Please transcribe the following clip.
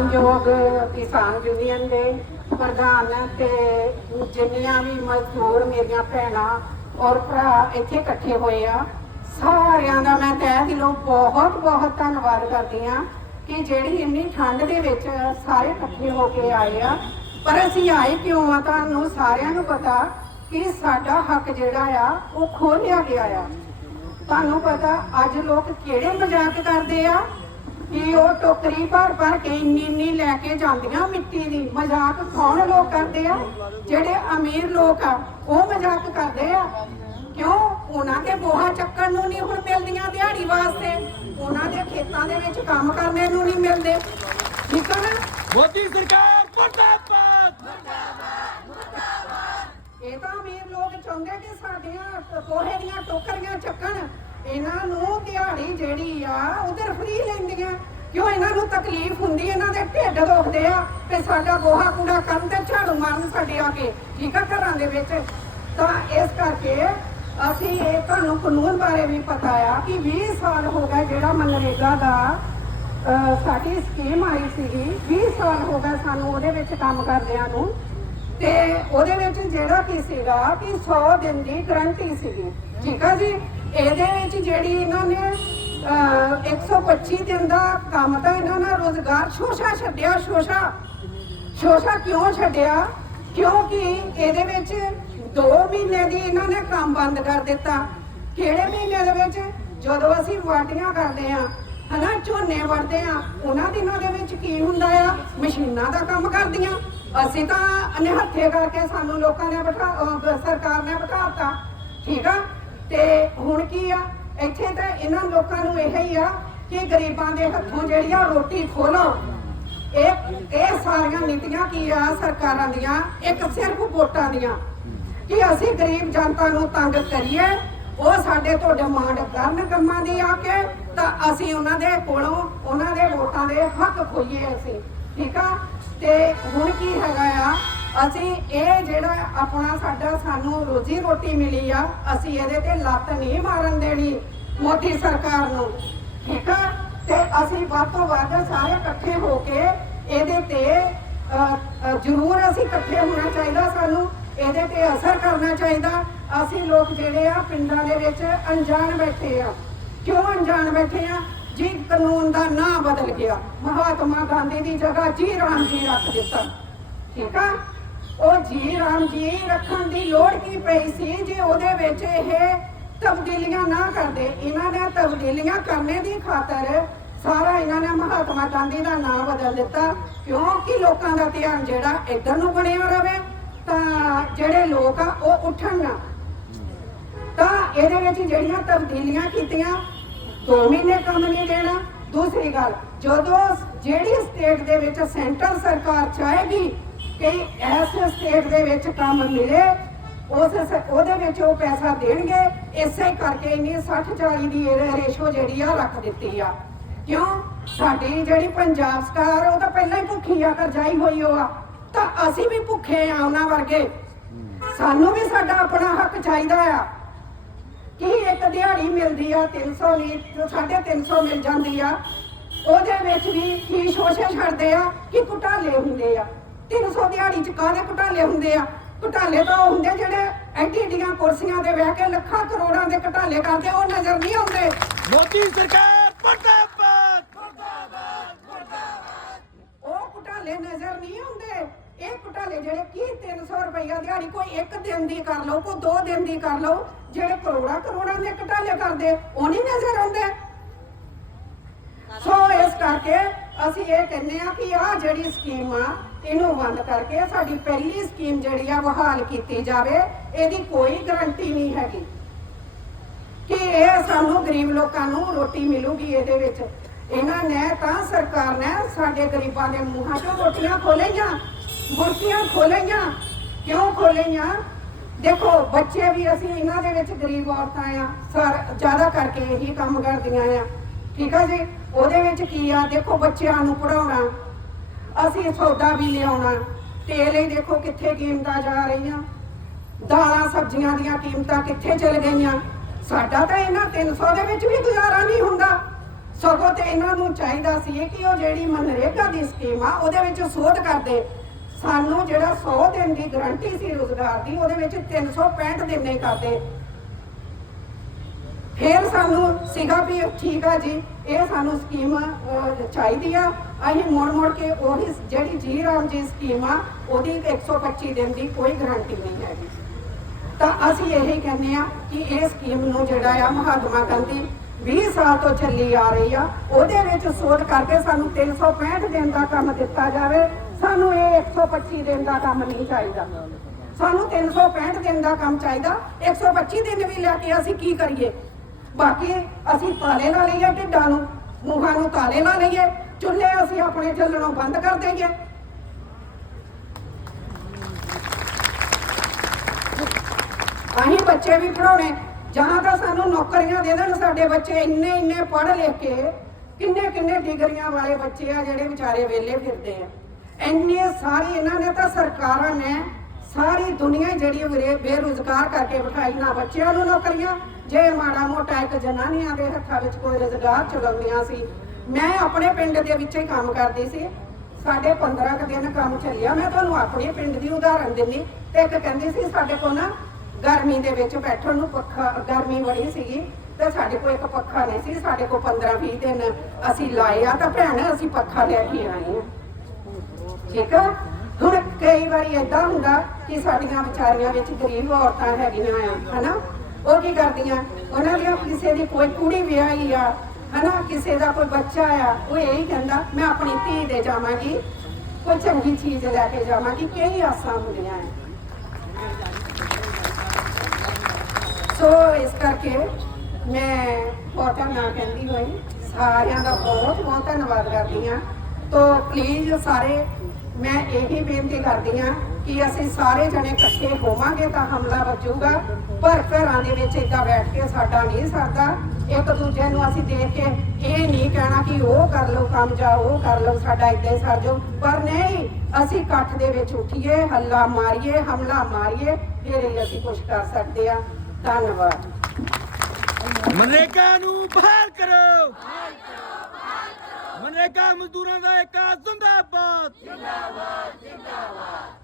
ਮਾਨਯੋਗ ਕਿਸਾਨ ਯੂਨੀਅਨ ਦੇ ਪ੍ਰਧਾਨ ਤੇ ਜਿੰਨੀਆਂ ਵੀ ਮਜ਼ਦੂਰ ਮੇਰੀਆਂ ਭੈਣਾਂ ਔਰ ਭਰਾ ਇੱਥੇ ਇਕੱਠੇ ਹੋਏ ਆ, ਸਾਰਿਆਂ ਦਾ ਮੈਂ ਤਹਿ ਦਿਲੋਂ ਬਹੁਤ ਬਹੁਤ ਧੰਨਵਾਦ ਕਰਦੀ ਆ ਕਿ ਜਿਹੜੀ ਇੰਨੀ ਠੰਡ ਦੇ ਵਿੱਚ ਸਾਰੇ ਇਕੱਠੇ ਹੋ ਕੇ ਆਏ ਆ। ਪਰ ਅਸੀਂ ਆਏ ਕਿਉਂ ਆ ਤੁਹਾਨੂੰ ਸਾਰਿਆਂ ਨੂੰ ਪਤਾ ਕਿ ਸਾਡਾ ਹੱਕ ਜਿਹੜਾ ਆ, ਉਹ ਖੋਲਿਆ ਗਿਆ ਆ। ਤੁਹਾਨੂੰ ਪਤਾ ਅੱਜ ਲੋਕ ਕਿਹੜੇ ਮਜ਼ਾਕ ਕਰਦੇ ਆ? ਕਿ ਉਹ ਟੋਕਰੀ ਭਰ ਭਰ ਕੇ ਇੰਨੀ ਇੰਨੀ ਲੈ ਕੇ ਜਾਂਦੀਆਂ ਮਿੱਟੀ ਦੀ। ਮਜ਼ਾਕ ਕੌਣ ਲੋਕ ਕਰਦੇ ਆ? ਜਿਹੜੇ ਅਮੀਰ ਲੋਕ ਆ ਉਹ ਮਜ਼ਾਕ ਕਰਦੇ ਆ। ਕਿਉਂ? ਉਹਨਾਂ ਦੇ ਬੋਹਾ ਚੱਕਣ ਨੂੰ ਨਹੀਂ ਹੁਣ ਮਿਲਦੀਆਂ ਦਿਹਾੜੀ ਵਾਸਤੇ। ਉਹਨਾਂ ਦੇ ਖੇਤਾਂ ਦੇ ਵਿੱਚ ਕੰਮ ਕਰਨੇ ਨੂੰ ਨਹੀਂ ਮਿਲਦੇ। ਠੀਕ ਆ ਨਾ? ਮੋਦੀ ਸਰਕਾਰ ਮੁਰਦਾਬਾਦ! ਇਹ ਤਾਂ ਅਮੀਰ ਲੋਕ ਚਾਹੁੰਦੇ ਕਿ ਸਾਡੀਆਂ ਕੋਹੇ ਦੀਆਂ ਟੋਕਰੀਆਂ ਚੱਕਣ। ਇਹਨਾਂ ਨੂੰ ਦਿਹਾੜੀ ਜਿਹੜੀ ਆ ਉਧਰ ਫ੍ਰੀ ਲੈਂਦੀਆਂ। ਕਿਉਂ ਇਹਨਾਂ ਨੂੰ ਤਕਲੀਫ ਹੁੰਦੀ, ਇਹਨਾਂ ਦੇ ਢਿੱਡ ਦੁਖਦੇ ਆ ਤੇ ਸਾਡਾ ਗੋਹਾ ਕੂੜਾ ਕਰਨ ਤੇ ਝਾੜੂ ਮਾਰਨ ਸਾਡੇ ਆ ਕੇ ਠੀਕ ਆ ਘਰਾਂ ਦੇ ਵਿੱਚ? ਤਾਂ ਇਸ ਕਰਕੇ ਅਸੀਂ ਇਹ ਤੁਹਾਨੂੰ ਕਾਨੂੰਨ ਬਾਰੇ ਵੀ ਪਤਾ ਆ ਕਿ 20 ਸਾਲ ਹੋ ਗਏ ਜਿਹੜਾ ਮਨਰੇਗਾ ਦਾ ਸਾਡੀ ਸਕੀਮ ਆਈ ਸੀਗੀ। 20 ਸਾਲ ਹੋ ਗਏ ਸਾਨੂੰ ਉਹਦੇ ਵਿੱਚ ਕੰਮ ਕਰਦਿਆਂ ਨੂੰ। ਤੇ ਉਹਦੇ ਵਿੱਚ ਜਿਹੜਾ ਕੀ ਸੀਗਾ ਕਿ 100 ਦਿਨ ਦੀ ਗਰੰਟੀ ਸੀਗੀ। ਠੀਕ ਆ ਜੀ? ਇਹਦੇ ਵਿੱਚ ਜਿਹੜੀ ਇਹਨਾਂ ਨੇ ਅਹ, 125 ਦਿਨ ਦਾ ਕੰਮ ਤਾਂ ਇਹਨਾਂ ਨੇ ਰੋਜ਼ਗਾਰ ਸ਼ੋਸ਼ਾ ਛੱਡਿਆ ਸ਼ੋਸ਼ਾ। ਸ਼ੋਸ਼ਾ ਕਿਉਂ ਛੱਡਿਆ? ਕਿਉਂਕਿ ਇਹਦੇ ਵਿੱਚ 2 ਮਹੀਨੇ ਦੀ ਇਹਨਾਂ ਨੇ ਕੰਮ ਬੰਦ ਕਰ ਦਿੱਤਾ। ਕਿਹੜੇ ਮਹੀਨੇ ਦੇ ਵਿੱਚ? ਜਦੋਂ ਅਸੀਂ ਵਾਟੀਆਂ ਕਰਦੇ ਆ ਹਨਾ ਝੋਨੇ ਵੜਦੇ ਆ ਉਹਨਾਂ ਦਿਨਾਂ ਦੇ ਵਿੱਚ ਕੀ ਹੁੰਦਾ ਆ? ਮਸ਼ੀਨਾਂ ਦਾ ਕੰਮ ਕਰਦੀਆਂ। ਅਸੀਂ ਤਾਂ ਅਨਹੱਥੇ ਕਰਕੇ ਸਾਨੂੰ ਲੋਕਾਂ ਨੇ ਬਿਠਾ ਸਰਕਾਰ ਨੇ ਬਿਠਾਤਾ ਠੀਕ ਆ? ਤੇ ਹੁਣ ਕੀ ਆ? ਇੱਥੇ ਤਾਂ ਇਹਨਾਂ ਲੋਕਾਂ ਨੂੰ ਇਹ ਹੀ ਆ ਕਿ ਗਰੀਬਾਂ ਦੇ ਹੱਥੋਂ ਜਿਹੜੀ ਆ ਰੋਟੀ ਖੋਲੋ ਇਹ ਇਹ ਸਾਰੀਆਂ ਨੀਤੀਆਂ ਕੀ ਆ ਸਰਕਾਰਾਂ ਦੀਆਂ? ਇੱਕ ਸਿਰਫ ਵੋਟਾਂ ਦੀਆਂ। ਕਿ ਅਸੀਂ ਗਰੀਬ ਜਨਤਾ ਨੂੰ ਤੰਗ ਕਰੀਏ, ਉਹ ਸਾਡੇ ਤੋਂ ਡਿਮਾਂਡ ਕਰਨ ਕੰਮਾਂ ਦੀ ਆ ਕੇ, ਤਾਂ ਅਸੀਂ ਉਹਨਾਂ ਦੇ ਕੋਲੋਂ ਉਹਨਾਂ ਦੇ ਵੋਟਾਂ ਦੇ ਹੱਕ ਖੋਈਏ ਅਸੀਂ। ਠੀਕ ਆ? ਤੇ ਹੁਣ ਕੀ ਹੈਗਾ ਆ? ਅਸੀਂ ਇਹ ਜਿਹੜਾ ਆਪਣਾ ਸਾਡਾ ਸਾਨੂੰ ਰੋਜ਼ੀ ਰੋਟੀ ਮਿਲੀ ਆ, ਅਸੀਂ ਇਹਦੇ ਤੇ ਲੱਤ ਨਹੀਂ ਮਾਰਨ ਦੇਣੀ ਮੋਦੀ ਸਰਕਾਰ ਨੂੰ, ਠੀਕ ਆ? ਤੇ ਅਸੀਂ ਵੱਧ ਤੋਂ ਵੱਧ ਸਾਰੇ ਇਕੱਠੇ ਹੋ ਕੇ ਇਹਦੇ ਤੇ ਜ਼ਰੂਰ ਅਸੀਂ ਇਕੱਠੇ ਹੋਣਾ ਚਾਹੀਦਾ ਸਾਨੂੰ, ਇਹਦੇ ਤੇ ਅਸਰ ਕਰਨਾ ਚਾਹੀਦਾ। ਅਸੀਂ ਲੋਕ ਜਿਹੜੇ ਆ, ਪਿੰਡਾਂ ਦੇ ਵਿੱਚ ਅਣਜਾਣ ਬੈਠੇ ਆ। ਕਿਉਂ ਅਣਜਾਣ ਬੈਠੇ ਆ? ਜੀ, ਕਾਨੂੰਨ ਦਾ ਨਾਂ ਬਦਲ ਗਿਆ। ਮਹਾਤਮਾ ਗਾਂਧੀ ਦੀ ਜਗ੍ਹਾ ਜੀ ਰਾਮ ਜੀ ਰੱਖ ਦਿੱਤਾ। ਠੀਕ ਆ? ਉਹ ਜੀ ਰਾਮ ਜੀ ਰੱਖਣ ਦੀ ਲੋੜ ਕੀ ਪਈ ਸੀ ਜੇ ਉਹਦੇ ਵਿੱਚ ਇਹ ਤਬਦੀਲੀਆਂ ਨਾ ਕਰਦੇ? ਇਹਨਾਂ ਨੇ ਤਬਦੀਲੀਆਂ ਕਰਨੇ ਦੀ ਖਾਤਰ ਸਾਰਾ ਇਹਨਾਂ ਨੇ ਮਹਾਤਮਾ ਗਾਂਧੀ ਦਾ ਨਾਮ ਬਦਲ ਦਿੱਤਾ। ਕਿਉਂਕਿ ਲੋਕਾਂ ਦਾ ਧਿਆਨ ਜਿਹੜਾ ਇੱਧਰ ਨੂੰ ਬਣਿਆ ਰਵੇ, ਤਾਂ ਜਿਹੜੇ ਲੋਕ ਆ, ਉਹ ਉੱਠਣ ਨਾ। ਤਾਂ ਇਹਦੇ ਵਿੱਚ ਜਿਹੜੀਆਂ ਤਬਦੀਲੀਆਂ ਕੀਤੀਆਂ 2 ਮਹੀਨੇ ਕੰਮ ਨਹੀਂ ਦੇਣਾ। ਦੂਸਰੀ ਗੱਲ, ਜਦੋਂ ਜਿਹੜੀ ਸਟੇਟ ਦੇ ਵਿੱਚ ਸੈਂਟਰ ਸਰਕਾਰ ਚਾਹੇਗੀ ਕਿ ਇਸ ਸਟੇਟ ਦੇ ਵਿੱਚ ਕੰਮ ਮਿਲੇ, ਉਸ ਉਹਦੇ ਵਿੱਚ ਉਹ ਪੈਸਾ ਦੇਣਗੇ, ਇਸੇ ਕਰਕੇ ਇੰਨੀ 60 40 ਦੀ ਰੇਸ਼ੋ ਜਿਹੜੀ ਆ ਰੱਖ ਦਿੱਤੀ ਆ। ਕਿਉਂ? ਸਾਡੀ ਜਿਹੜੀ ਪੰਜਾਬ ਸਰਕਾਰ ਉਹ ਤਾਂ ਪਹਿਲਾਂ ਹੀ ਭੁੱਖੀ ਆ ਕਰਜਾਈ ਹੋਈ ਉਹ ਆ, ਤਾਂ ਅਸੀਂ ਵੀ ਭੁੱਖੇ ਆ ਉਹਨਾਂ ਵਰਗੇ। ਸਾਨੂੰ ਵੀ ਸਾਡਾ ਆਪਣਾ ਹੱਕ ਚਾਹੀਦਾ ਆ। ਕੀ ਇੱਕ ਦਿਹਾੜੀ ਮਿਲਦੀ ਆ 300 ਨਹੀਂ 350 ਮਿਲ ਜਾਂਦੀ ਆ, ਉਹਦੇ ਵਿੱਚ ਵੀ ਕੀ ਸ਼ੋਸ਼ੇ ਛੱਡਦੇ ਆ, ਕਿ ਘੁਟਾਲੇ ਹੁੰਦੇ ਆ। 300 ਦਿਹਾੜੀ ਚ ਕਾਹਦੇ ਘੁਟਾਲੇ ਹੁੰਦੇ ਆ? ਘੁਟਾਲੇ ਤਾਂ ਉਹ ਹੁੰਦੇ ਜਿਹੜੇ ਐਡੀ ਐਡੀਆਂ ਕੁਰਸੀਆਂ ਤੇ ਬਹਿ ਕੇ ਲੱਖਾਂ ਕਰੋੜਾਂ ਦੇ ਘੁਟਾਲੇ ਕਰਦੇ ਉਹ ਨਜ਼ਰ ਨਹੀਂ ਆਉਂਦੇ। ਮੋਦੀ ਸਰਕਾਰ ਮੁਰਦਾਬਾਦ! ਉਹ ਘੁਟਾਲੇ ਨਜ਼ਰ ਨਹੀਂ ਆਉਂਦੇ। ਇਹ ਘੁਟਾਲੇ ਜਿਹੜੇ ਕੀ 300 ਰੁਪਈਆ ਦਿਹਾੜੀ ਕੋਈ ਇੱਕ ਦਿਨ ਦੀ ਕਰ ਲਓ ਕੋਈ ਦੋ ਦਿਨ ਦੀ ਕਰ ਲਓ ਜਿਹੜੇ ਕਰੋੜਾਂ ਕਰੋੜਾਂ ਦੇ ਘੁਟਾਲੇ ਕਰਦੇ ਉਹ ਨਹੀਂ ਨਜ਼ਰ ਆਉਂਦੇ। ਸੋ ਇਸ ਕਰਕੇ ਅਸੀਂ ਇਹ ਕਹਿੰਦੇ ਆ ਕਿ ਆਹ ਜਿਹੜੀ ਸਕੀਮ ਆ, ਇਹਨੂੰ ਬੰਦ ਕਰਕੇ ਸਾਡੀ ਪਹਿਲੀ ਸਕੀਮ ਜਿਹੜੀ ਆ ਬਹਾਲ ਕੀਤੀ ਜਾਵੇ, ਇਹਦੀ ਕੋਈ ਗਰੰਟੀ ਨਹੀਂ ਹੈਗੀ। ਕਿ ਇਹ ਸਾਨੂੰ ਗਰੀਬ ਲੋਕਾਂ ਨੂੰ ਰੋਟੀ ਮਿਲੂਗੀ ਇਹਦੇ ਵਿੱਚ। ਇਹਨਾਂ ਨੇ ਤਾਂ ਸਰਕਾਰ ਨੇ ਸਾਡੇ ਗਰੀਬਾਂ ਦੇ ਮੂੰਹਾਂ 'ਚੋਂ ਰੋਟੀਆਂ ਖੋਲਈਆਂ ਬੁਰਕੀਆਂ ਖੋਲਈਆਂ ਕਿਉਂ ਖੋਲਈਆਂ ਦੇਖੋ, ਬੱਚੇ ਵੀ ਅਸੀਂ ਇਹਨਾਂ ਦੇ ਵਿੱਚ ਗਰੀਬ ਔਰਤਾਂ ਆ, ਸਰ, ਜ਼ਿਆਦਾ ਕਰਕੇ ਇਹੀ ਕੰਮ ਕਰਦੀਆਂ ਆ। ਠੀਕ ਆ ਜੀ? ਉਹਦੇ ਵਿੱਚ ਕੀ ਆ? ਦੇਖੋ ਬੱਚਿਆਂ ਨੂੰ ਪੜਾਉਣਾ ਅਸੀਂ ਸੌਦਾ ਵੀ ਲਿਆਉਣਾ। ਤੇਲ ਹੀ ਦੇਖੋ ਕਿੱਥੇ ਕੀਮਤਾਂ ਜਾ ਰਹੀਆਂ। ਦਾਲਾਂ, ਸਬਜ਼ੀਆਂ ਦੀਆਂ ਕੀਮਤਾਂ ਕਿੱਥੇ ਚਲ ਗਈਆਂ? ਸਾਡਾ ਤਾਂ ਇਹਨਾਂ 300 ਦੇ ਵਿੱਚ ਵੀ ਗੁਜ਼ਾਰਾ ਨਹੀਂ ਹੁੰਦਾ। ਸਗੋਂ ਤੇ ਇਹਨਾਂ ਨੂੰ ਚਾਹੀਦਾ ਸੀ ਕਿ ਉਹ ਜਿਹੜੀ ਮਨਰੇਗਾ ਦੀ ਸਕੀਮ ਆ, ਉਹਦੇ ਵਿੱਚ ਸੋਧ ਕਰਦੇ। ਸਾਨੂੰ ਜਿਹੜਾ 100 ਦਿਨ ਦੀ ਗਾਰੰਟੀ ਸੀ ਰੋਜ਼ਗਾਰ ਦੀ, ਉਹਦੇ ਵਿੱਚ 365 ਦਿਨ ਨਹੀਂ ਕਰਦੇ। ਫਿਰ ਸਾਨੂੰ ਸੀਗਾ ਵੀ ਠੀਕ ਆ ਜੀ, ਇਹ ਸਾਨੂੰ ਸਕੀਮ ਚਾਹੀਦੀ ਆ। ਅਸੀਂ ਮੁੜ ਮੁੜ ਕੇ ਉਹੀ ਜਿਹੜੀ ਜੀ ਰਾਮ ਜੀ ਸਕੀਮ ਆ, ਉਹਦੀ 125 ਦਿਨ ਦੀ ਕੋਈ ਗਾਰੰਟੀ ਨਹੀਂ ਹੈਗੀ। ਤਾਂ ਅਸੀਂ ਇਹੀ ਕਹਿੰਦੇ ਆ ਕਿ ਇਹ ਸਕੀਮ ਨੂੰ ਜਿਹੜਾ ਆ ਮਹਾਤਮਾ ਗਾਂਧੀ 20 ਸਾਲ ਤੋਂ ਚੱਲੀ ਆ ਰਹੀ ਆ, ਉਹਦੇ ਵਿੱਚ ਸੋਧ ਕਰਕੇ ਸਾਨੂੰ 365 ਦਿਨ ਦਾ ਕੰਮ ਦਿੱਤਾ ਜਾਵੇ। ਸਾਨੂੰ ਇਹ 125 ਦਿਨ ਦਾ ਕੰਮ ਨਹੀਂ ਚਾਹੀਦਾ। ਸਾਨੂੰ 365 ਦਿਨ ਦਾ ਕੰਮ ਚਾਹੀਦਾ। 125 ਦਿਨ ਵੀ ਲੈ ਕੇ ਅਸੀਂ ਕੀ ਕਰੀਏ? ਬਾਕੀ ਅਸੀਂ ਤਾਲੇ ਲਾ ਲਈਏ ਢਿੱਡਾਂ ਨੂੰ, ਮੂੰਹਾਂ ਨੂੰ ਤਾਲੇ ਲਾ ਲਈਏ, ਚੁੱਲ੍ਹੇ ਅਸੀਂ ਆਪਣੇ ਚੱਲਣੋਂ ਬੰਦ ਕਰ ਦਈਏ। ਅਸੀਂ ਬੱਚੇ ਵੀ ਪੜਾਉਣੇ ਜਾਂ ਤਾਂ ਸਾਨੂੰ ਨੌਕਰੀਆਂ ਦੇ ਦੇਣ ਸਾਡੇ ਬੱਚੇ ਇੰਨੇ ਇੰਨੇ ਪੜ੍ਹ ਲਿਖ ਕੇ, ਕਿੰਨੇ ਕਿੰਨੇ ਡਿਗਰੀਆਂ ਵਾਲੇ ਬੱਚੇ ਆ ਜਿਹੜੇ ਵਿਚਾਰੇ ਵਿਹਲੇ ਫਿਰਦੇ ਆ। ਇੰਨੇ ਸਾਰੀ ਇਹਨਾਂ ਨੇ ਤਾਂ ਸਰਕਾਰਾਂ ਨੇ ਸਾਰੀ ਦੁਨੀਆ ਹੀ ਜਿਹੜੀ ਵੀਰੇ ਬੇਰੁਜ਼ਗਾਰ ਕਰਕੇ ਬਿਠਾਈ ਨਾ, ਬੱਚਿਆਂ ਨੂੰ ਨੌਕਰੀਆਂ। ਜੇ ਮਾੜਾ ਮੋਟਾ ਇੱਕ ਜਨਾਨੀਆਂ ਦੇ ਹੱਥਾਂ ਵਿੱਚ ਕੋਈ ਰੁਜ਼ਗਾਰ ਚਲਾਉਂਦੀਆਂ ਸੀ, ਮੈਂ ਆਪਣੇ ਪਿੰਡ ਦੇ ਵਿੱਚ ਹੀ ਕੰਮ ਕਰਦੀ ਸੀ। ਸਾਡੇ 15 ਕੁ ਦਿਨ ਕੰਮ ਚੱਲਿਆ। ਮੈਂ ਤੁਹਾਨੂੰ ਆਪਣੇ ਪਿੰਡ ਦੀ ਉਦਾਹਰਨ ਦਿੰਨੀ ਤੇ ਇੱਕ ਕਹਿੰਦੀ ਸੀ, ਸਾਡੇ ਕੋਲ ਨਾ ਗਰਮੀ ਦੇ ਵਿੱਚ ਬੈਠਣ ਨੂੰ ਪੱਖਾ, ਗਰਮੀ ਬੜੀ ਸੀਗੀ। ਤੇ ਸਾਡੇ ਕੋਲ ਇੱਕ ਪੱਖਾ ਨਹੀਂ ਸੀ। ਸਾਡੇ ਕੋਲ 15 20 ਦਿਨ ਅਸੀਂ ਲਾਏ ਆ। ਤਾਂ ਭੈਣ, ਅਸੀਂ ਪੱਖਾ ਲੈ ਕੇ ਆਏ ਆ। ਠੀਕ ਆ? ਕਈ ਵਾਰੀ ਏਦਾਂ ਹੁੰਦਾ ਕਿ ਸਾਡੀਆਂ ਵਿਚਾਰੀਆਂ ਵਿੱਚ ਗਰੀਬ ਔਰਤਾਂ ਹੈਗੀਆਂ ਆ, ਹਨਾ? ਉਹ ਕੀ ਕਰਦੀਆਂ? ਉਹਨਾਂ ਦੀਆਂ ਕਿਸੇ ਦੀ ਕੋਈ ਕੁੜੀ ਵਿਆਹੀ ਆ, ਹਨਾ? ਕਿਸੇ ਦਾ ਕੋਈ ਬੱਚਾ ਆ, ਉਹ ਇਹੀ ਕਹਿੰਦਾ, ਮੈਂ ਆਪਣੀ ਧੀ ਦੇ ਜਾਵਾਂਗੀ, ਕੋਈ ਚੰਗੀ ਚੀਜ਼ ਲੈ ਕੇ ਜਾਵਾਂਗੀ। ਕਈ ਆਸਾਂ ਹੁੰਦੀਆਂ ਆ। ਸੋ ਇਸ ਕਰਕੇ ਮੈਂ ਬਹੁਤਾ ਨਾ ਕਹਿੰਦੀ ਹੋਈ। ਸਾਰਿਆਂ ਦਾ ਬਹੁਤ ਬਹੁਤ ਧੰਨਵਾਦ ਕਰਦੀ ਹਾਂ। ਤੋ ਪਲੀਜ਼ ਸਾਰੇ ਮੈਂ ਇਹੀ ਬੇਨਤੀ ਕਰਦੀ ਹਾਂ ਕਿ ਅਸੀਂ ਸਾਰੇ ਜਣੇ ਇਕੱਠੇ ਹੋਵਾਂਗੇ ਤਾਂ ਹਮਲਾ ਬਚੂਗਾ ਪਰ ਘਰਾਂ ਦੇ ਵਿੱਚ ਏਦਾਂ ਬੈਠ ਕੇ ਸਾਡਾ ਨਹੀਂ ਸਰਦਾ। ਇੱਕ ਦੂਜੇ ਨੂੰ ਅਸੀਂ ਦੇਖ ਕੇ ਇਹ ਨਹੀਂ ਕਹਿਣਾ ਕਿ ਉਹ ਕਰ ਲਓ ਕੰਮ ਜਾਂ ਉਹ ਕਰ ਲਓ, ਸਾਡਾ ਏਦਾਂ ਹੀ ਸਰ ਜਾਊ ਪਰ ਨਹੀਂ, ਅਸੀਂ ਇਕੱਠ ਦੇ ਵਿੱਚ ਉੱਠੀਏ, ਹੱਲਾ ਮਾਰੀਏ, ਹਮਲਾ ਮਾਰੀਏ, ਫਿਰ ਹੀ ਅਸੀਂ ਕੁਝ ਕਰ ਸਕਦੇ ਆ ਧੰਨਵਾਦ। ਮਨਰੇਗਾ ਨੂੰ ਬਹਾਲ ਕਰੋ। ਮਨਰੇਗਾ ਮਜ਼ਦੂਰਾਂ ਦਾ ਇੱਕ ਜ਼ਿੰਦਾਬਾਦ। ਜਿੰਦਾਬਾਦ ਜਿੰਦਾਬਾਦ।